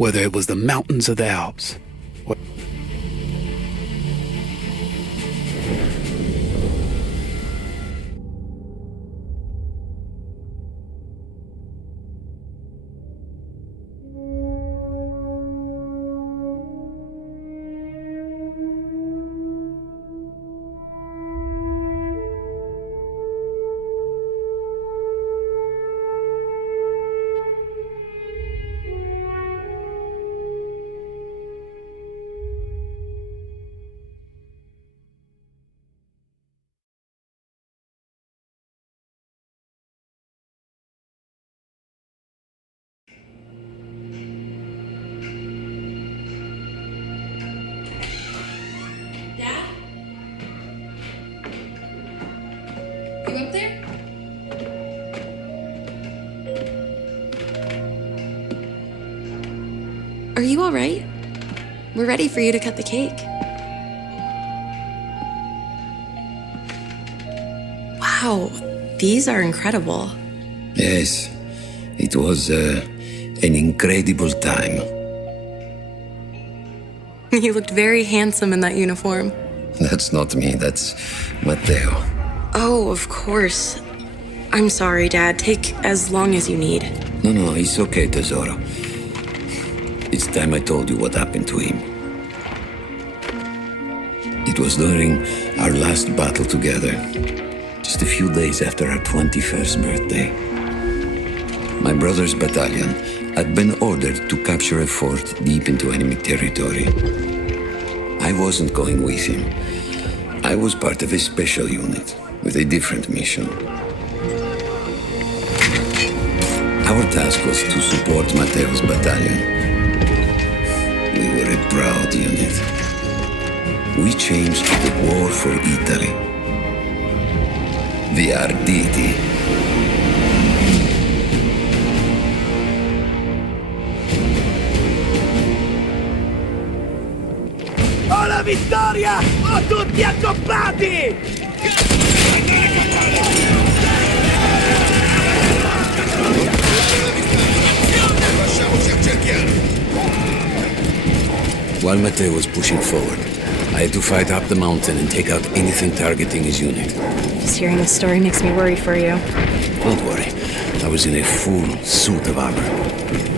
whether it was the mountains or the Alps. You up there? Are you all right? We're ready for you to cut the cake. Wow, these are incredible. Yes, it was an incredible time. You looked very handsome in that uniform. That's not me, that's Matteo. Oh, of course. I'm sorry, Dad. Take as long as you need. No, it's okay, Tesoro. It's time I told you what happened to him. It was during our last battle together, just a few days after our 21st birthday. My brother's battalion had been ordered to capture a fort deep into enemy territory. I wasn't going with him. I was part of a special unit with a different mission. Our task was to support Matteo's battalion. We were a proud unit. We changed the war for Italy. The Arditi. Ho la vittoria! Ho tutti accoppati! While Matteo was pushing forward, I had to fight up the mountain and take out anything targeting his unit. Just hearing this story makes me worried for you. Don't worry, I was in a full suit of armor.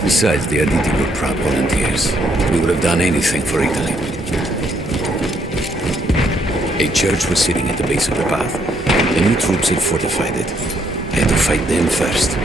Besides, the Arditi were proud volunteers. We would have done anything for Italy. A church was sitting at the base of the path. The new troops had fortified it. I had to fight them first.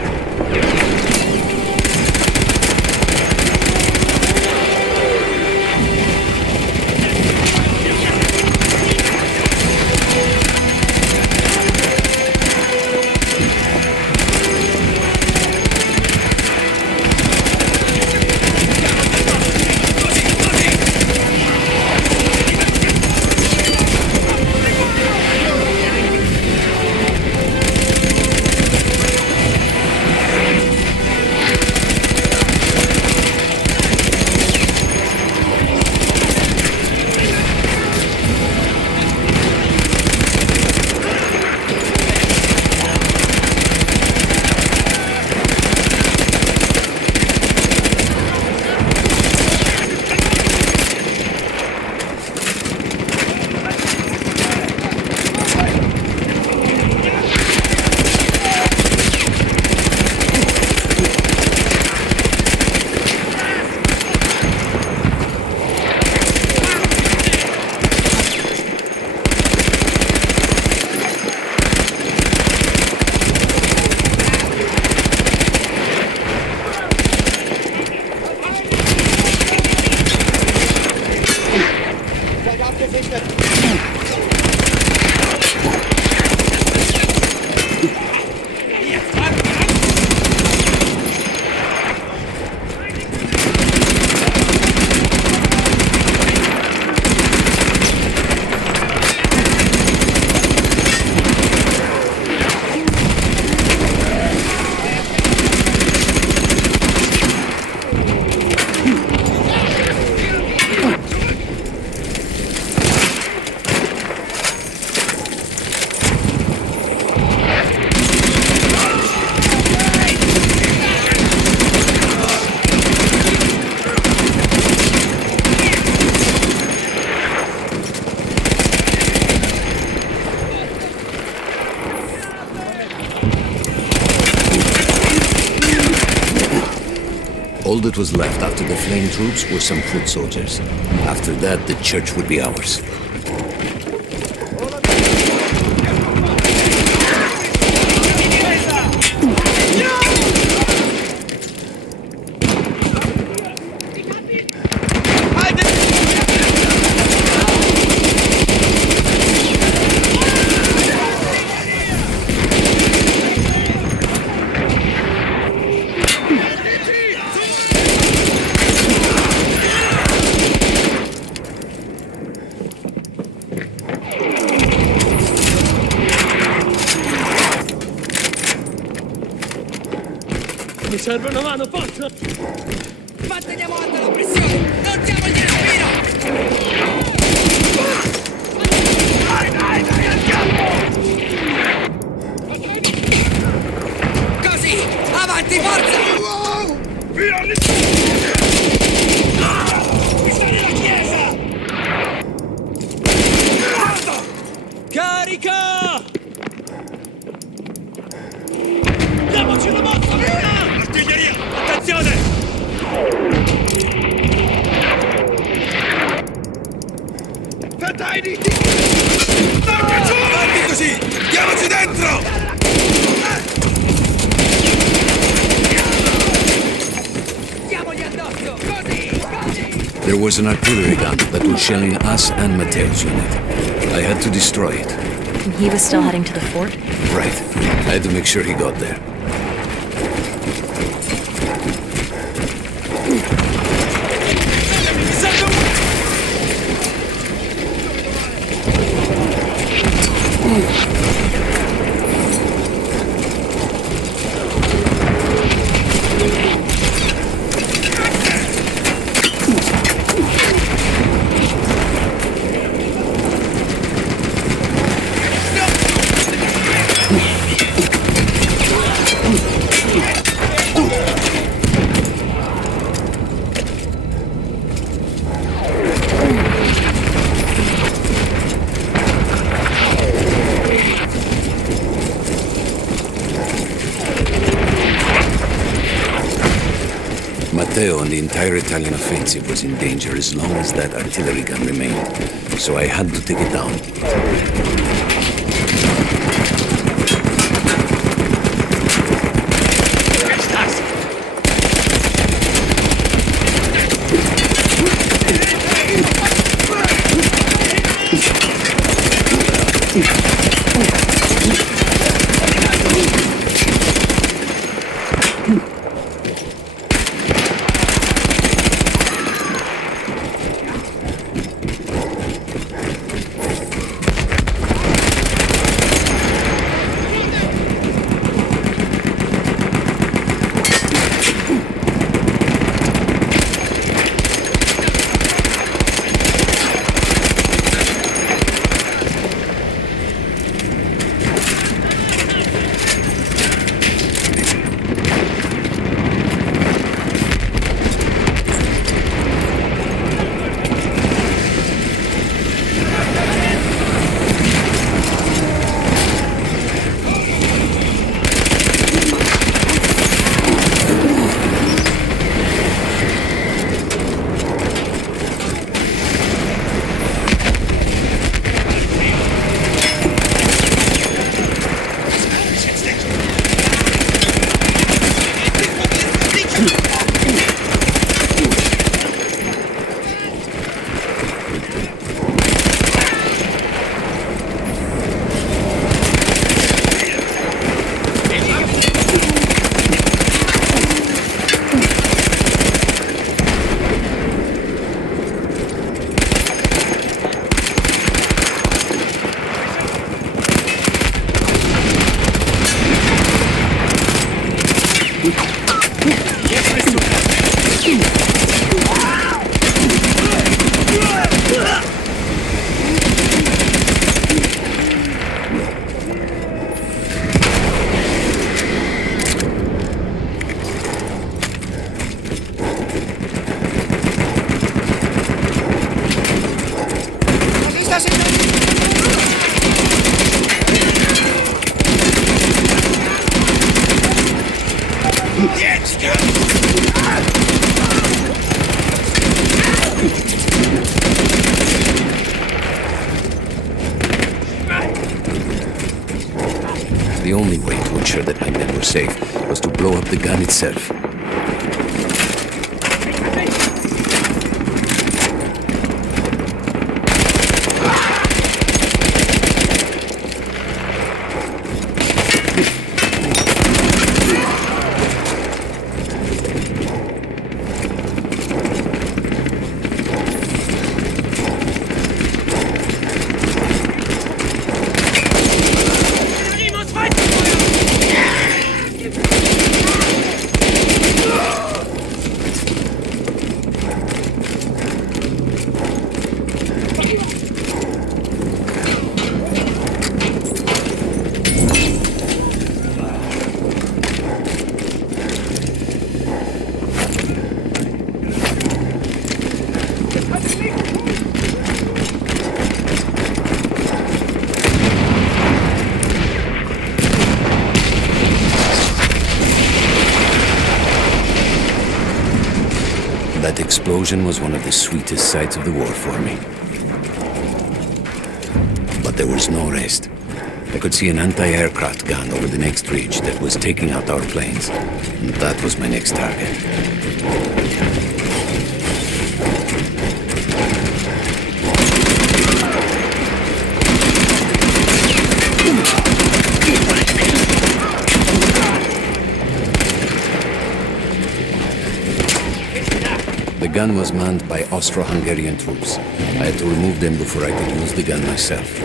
All that was left after the fleeing troops were some foot soldiers. After that, the church would be ours. Mi serve una mano, forza! Manteniamo alta la pressione! Non diamogli respiro! Dai, andiamo! Così! Avanti, forza! Via lì! Bisogna la chiesa! Carica! Diamoci una mossa, via! Artiglieria! Attenzione! Fataini! Avanti così! Diamoci dentro! Diamogli addosso! Così! There was an artillery gun that was shelling us and Matteo's unit. I had to destroy it. And he was still heading to the fort? Right. I had to make sure he got there. Matteo and the entire Italian offensive was in danger as long as that artillery gun remained, so I had to take it down. only way to ensure that my men were safe was to blow up the gun itself. That explosion was one of the sweetest sights of the war for me. But there was no rest. I could see an anti-aircraft gun over the next ridge that was taking out our planes. And that was my next target. The gun was manned by Austro-Hungarian troops. I had to remove them before I could use the gun myself.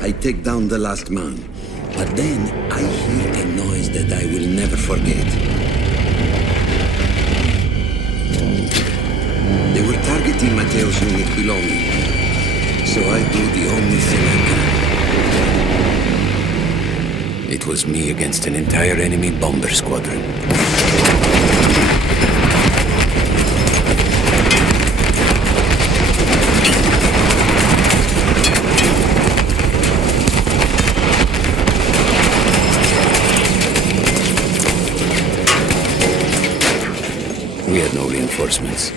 I take down the last man, but then I hear a noise that I will never forget. They were targeting Matteo's unit below me, so I do the only thing I can. It was me against an entire enemy bomber squadron. We had no reinforcements.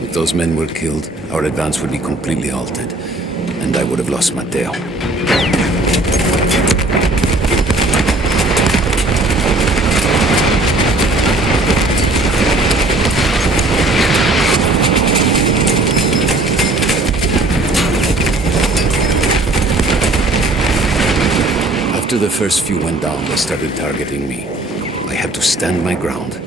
If those men were killed, our advance would be completely halted, and I would have lost Matteo. After the first few went down, they started targeting me. I had to stand my ground.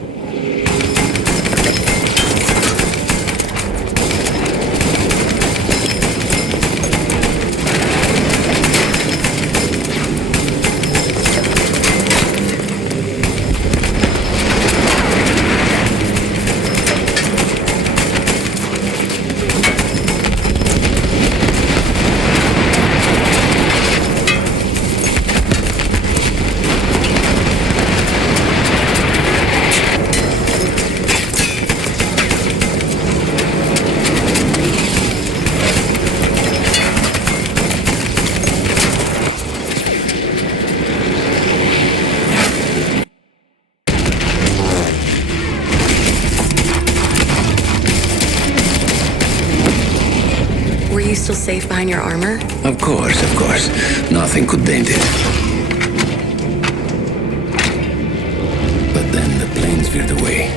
Were you still safe behind your armor? Of course, of course. Nothing could dent it. But then the planes veered away.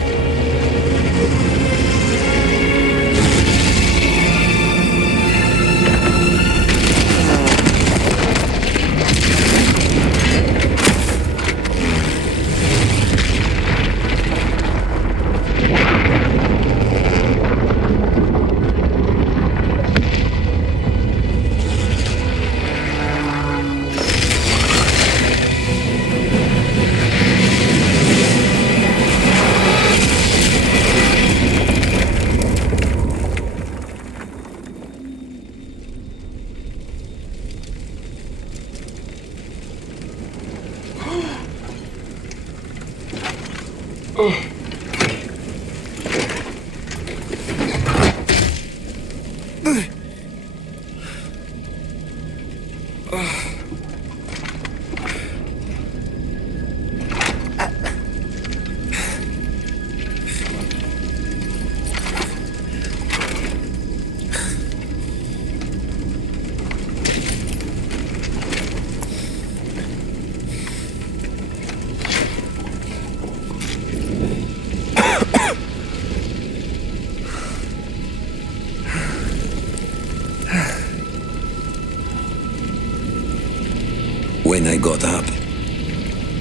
When I got up,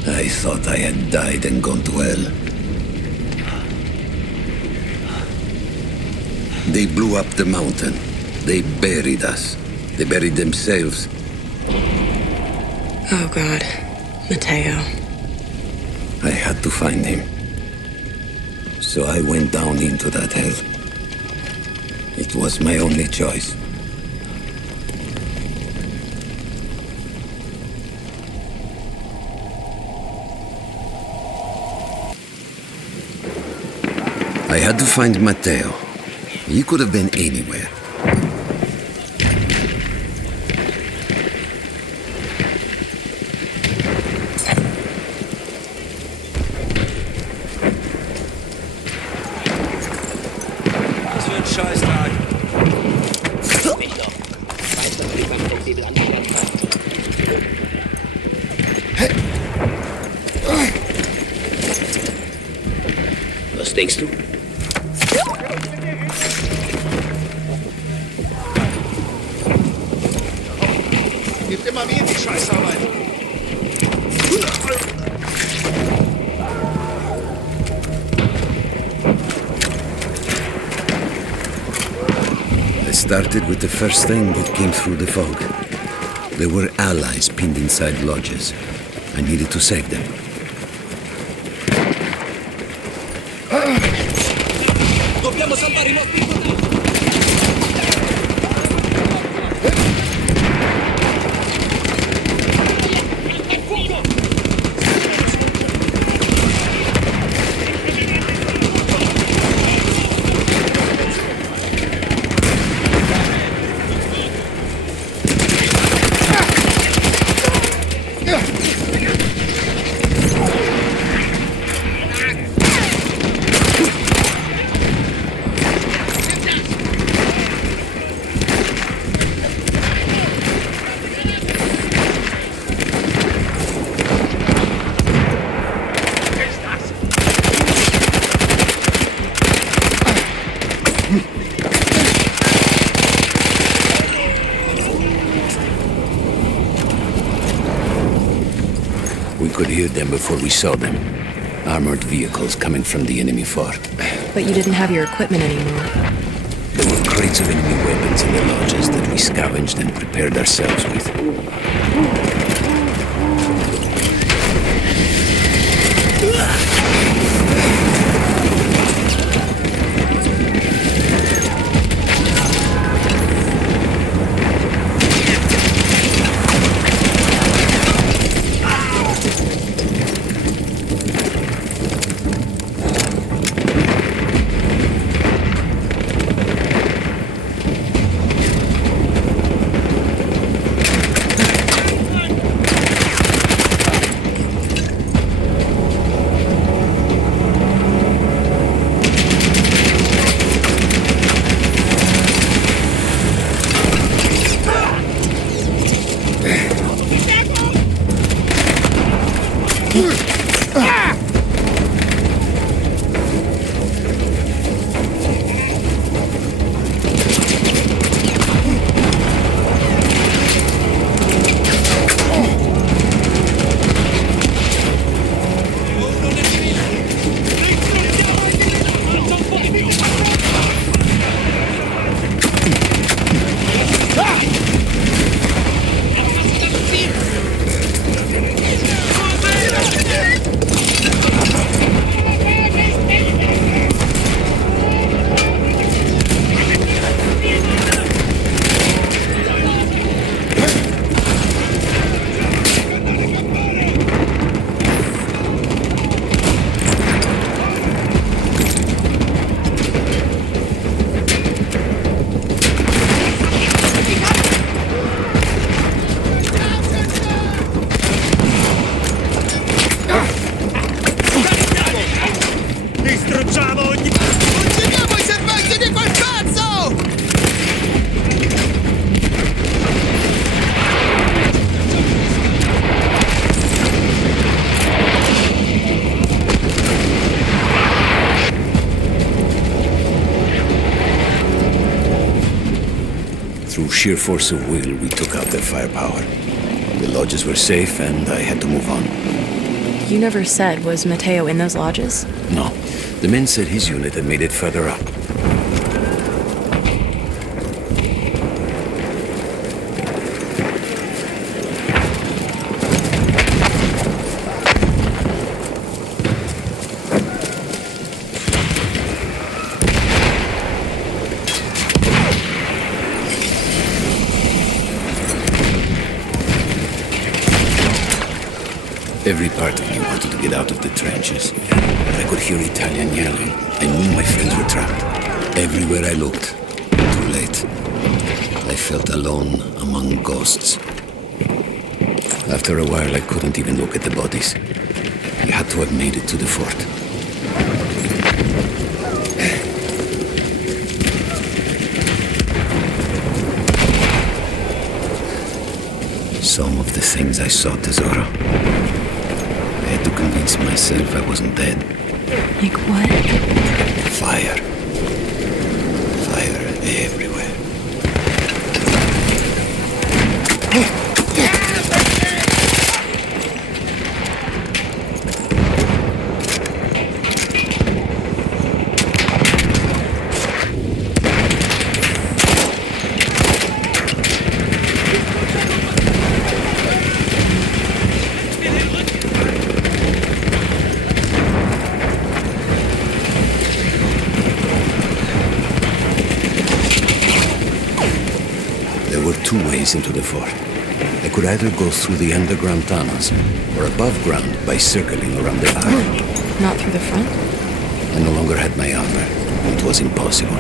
I thought I had died and gone to hell. They blew up the mountain. They buried us. They buried themselves. Oh, God. Mateo. I had to find him. So I went down into that hell. It was my only choice. I had to find Matteo. He could have been anywhere. Was für ein Scheißtag. Was denkst du? Gibt immer mehr die Scheißarbeit. I started with the first thing that came through the fog. There were allies pinned inside lodges. I needed to save them. Dobbiamo salvare i nostri soldati. We could hear them before we saw them. Armored vehicles coming from the enemy fort. But you didn't have your equipment anymore. There were crates of enemy weapons in the lodges that we scavenged and prepared ourselves with. through sheer force of will, we took out their firepower. The lodges were safe, and I had to move on. You never said, was Matteo in those lodges? No. The men said his unit had made it further up. Every part of me wanted to get out of the trenches. But I could hear Italian yelling. I knew my friends were trapped. Everywhere I looked. Too late. I felt alone among ghosts. After a while, I couldn't even look at the bodies. We had to have made it to the fort. Some of the things I saw, Tesoro. I had to convince myself I wasn't dead. Like what? Fire. Fire everywhere. Two ways into the fort. I could either go through the underground tunnels or above ground by circling around the ark. Not through the front? I no longer had my armor. It was impossible.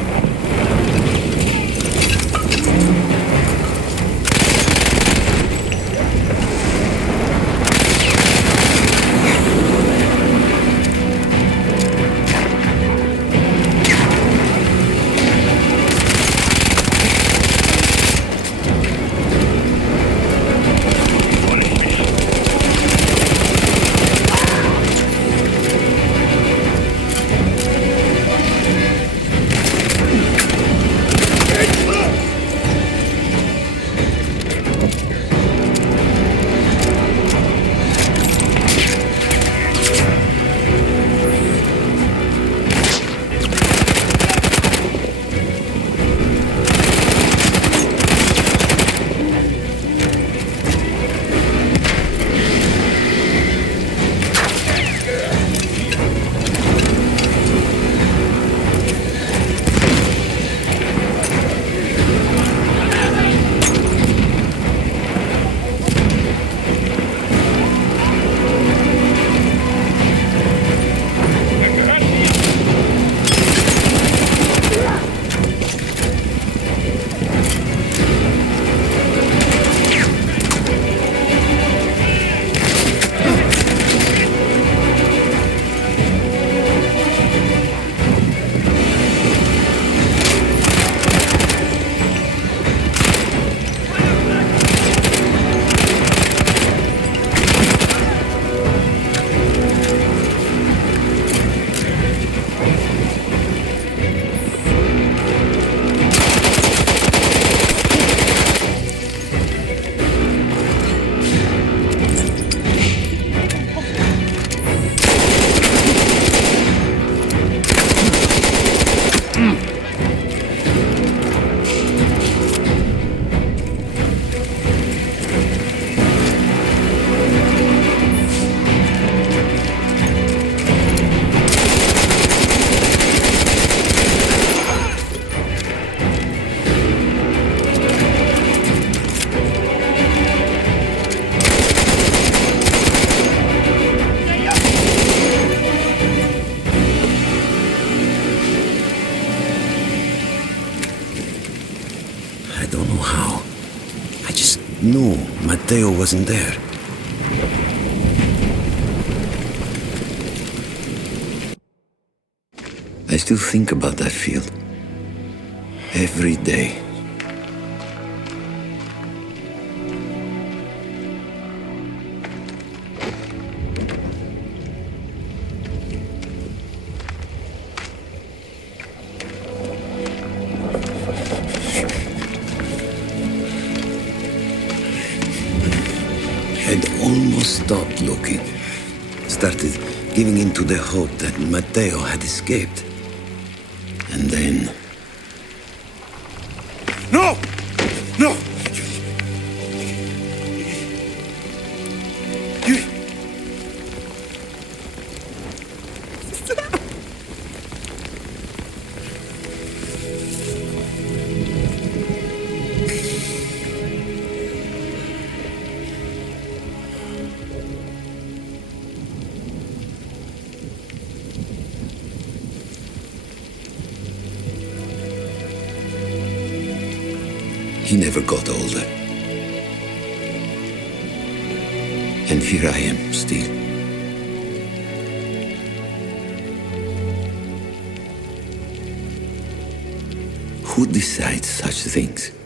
No, Matteo wasn't there. I still think about that field. Every day. stopped looking. Started giving in to the hope that Matteo had escaped. And then... No! No! He never got older. And here I am, still. Who decides such things?